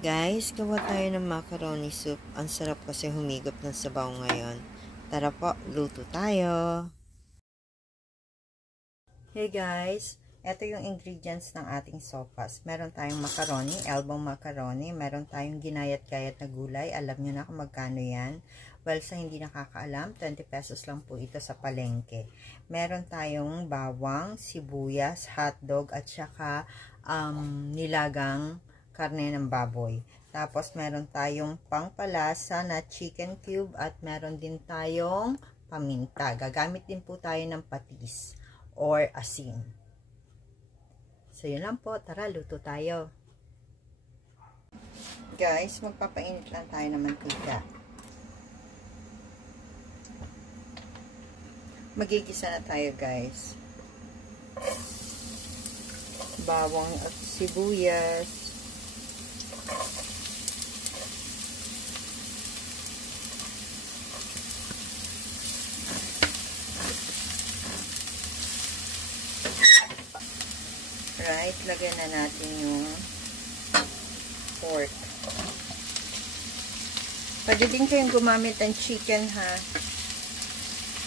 Guys, gawa tayo ng macaroni soup. Ang sarap kasi humigop ng sabaw ngayon. Tara po, luto tayo. Hey guys, eto yung ingredients ng ating sopas. Meron tayong macaroni, elbong macaroni. Meron tayong ginayat-gayat na gulay. Alam nyo na kung magkano yan. Well, sa hindi nakakaalam, 20 pesos lang po ito sa palengke. Meron tayong bawang, sibuyas, hotdog, at saka nilagang karne ng baboy. Tapos, meron tayong pangpalasa na chicken cube at meron din tayong paminta. Gagamit din po tayo ng patis or asin. So, yun lang po. Tara, luto tayo. Guys, magpapainit lang tayo ng mantika. Magigisa na tayo, guys. Bawang at sibuyas. Right, lagyan na natin yung pork. Pwede din kayong gumamit ng chicken, ha.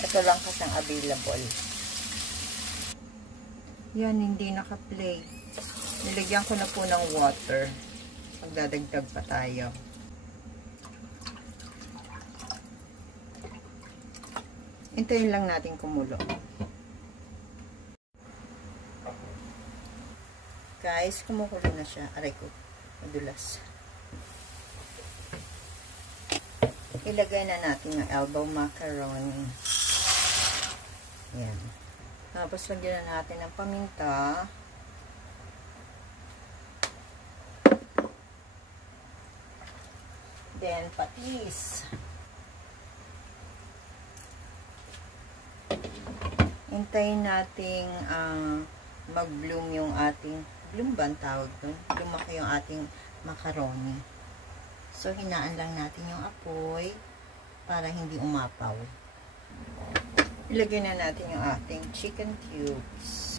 Ito lang kasang available. Yan, hindi naka-play. Nilagyan ko na po ng water. Magdadagdag pa tayo. Hintayin lang natin kumulo. Guys, kumukulo na siya. Aray ko, madulas. Ilagay na natin yung elbow macaroni. Yan. Tapos lagyan na natin ng paminta. Then, patis. Hintayin nating mag-bloom yung ating, bloom ba ang tawag doon? Lumaki yung ating macaroni. So, hinaan lang natin yung apoy para hindi umapaw. Ilagay na natin yung ating chicken cubes.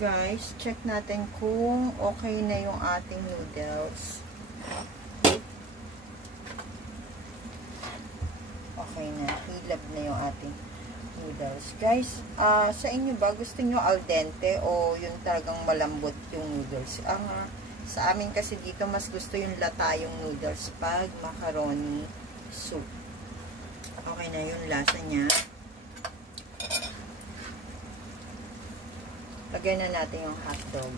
Guys, check natin kung okay na yung ating noodles. Okay na. Hilab na yung ating noodles. Guys, sa inyo ba, gusto nyo al dente o yung talagang malambot yung noodles? Sa amin kasi dito, mas gusto yung lata yung noodles pag macaroni soup. Okay na yung lasa niya. Lagyan na natin yung hotdog.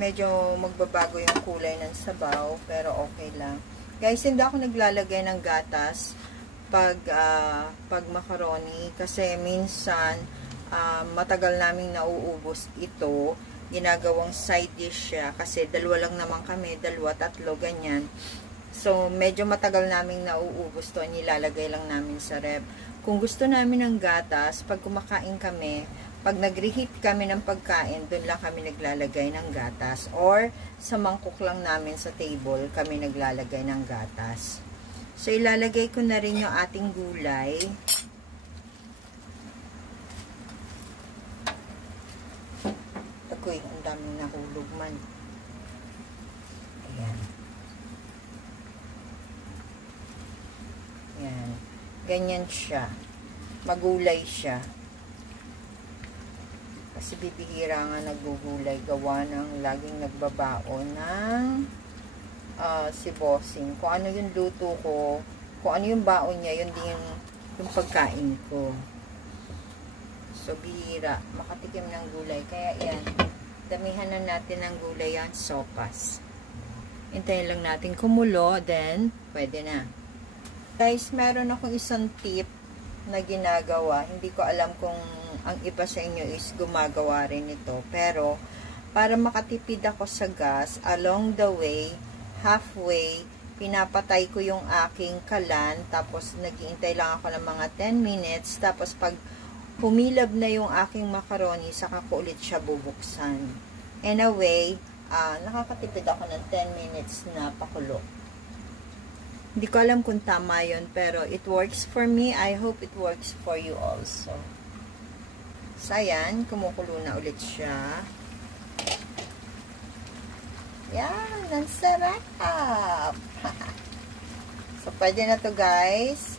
Medyo magbabago yung kulay ng sabaw, pero okay lang. Guys, hindi ako naglalagay ng gatas pag macaroni kasi minsan matagal naming nauubos ito. Ginagawang side dish siya kasi dalawa lang naman kami, dalawa, tatlo, ganyan. So, medyo matagal naming nauubos to, nilalagay lang namin sa ref. Kung gusto namin ng gatas, pag kumakain kami, pag nag-reheat kami ng pagkain, doon lang kami naglalagay ng gatas. Or, sa mangkok lang namin sa table, kami naglalagay ng gatas. So, ilalagay ko na rin yung ating gulay. Agoy, ang daming nahulog man. Ayan. Ayan. Ganyan siya. Magulay siya. Kasi bibihira nga naggugulay. Gawa ng laging nagbabaon ng si bossing. Kung ano yung luto ko, kung ano yung baon niya, yun din yung pagkain ko. So, bihira. Makatikim ng gulay. Kaya yan. Damihan na natin ng gulay yan. Sopas. Hintayin lang natin kumulo. Then, pwede na. Guys, meron akong isang tip na ginagawa. Hindi ko alam kung ang iba sa inyo is gumagawa rin ito. Pero, para makatipid ako sa gas, along the way, halfway, pinapatay ko yung aking kalan. Tapos, nag-iintay lang ako ng mga 10 minutes. Tapos, pag humilab na yung aking macaroni, saka ko ulit siya bubuksan. Anyway, nakakatipid ako ng 10 minutes na pakulo. Hindi ko alam kung tama yun, pero it works for me. I hope it works for you also. So, ayan, kumukulo na ulit siya. Yan, ang sarap! So, pwede na to guys.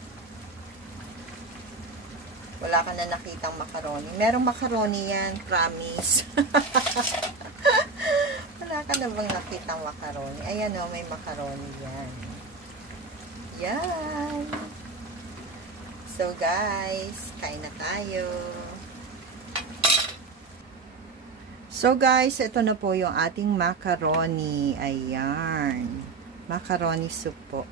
Wala ka na nakitang macaroni. Merong macaroni yan, promise. Wala ka na bang nakitang macaroni? Ayan o, may macaroni yan. Yan! So guys, kain na tayo. So guys, ito na po yung ating macaroni. Ayan. Macaroni soup po.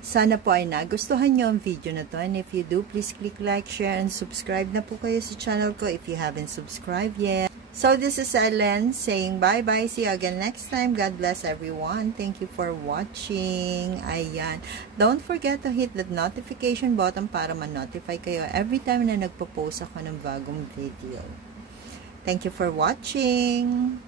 Sana po ay nagustuhan nyo ang video na to. And if you do, please click like, share, and subscribe na po kayo sa channel ko if you haven't subscribed yet. So this is Ellen saying bye-bye. See you again next time. God bless everyone. Thank you for watching. Ayan. Don't forget to hit that notification button para ma-notify kayo every time na nagpo-post ako ng bagong video. Thank you for watching.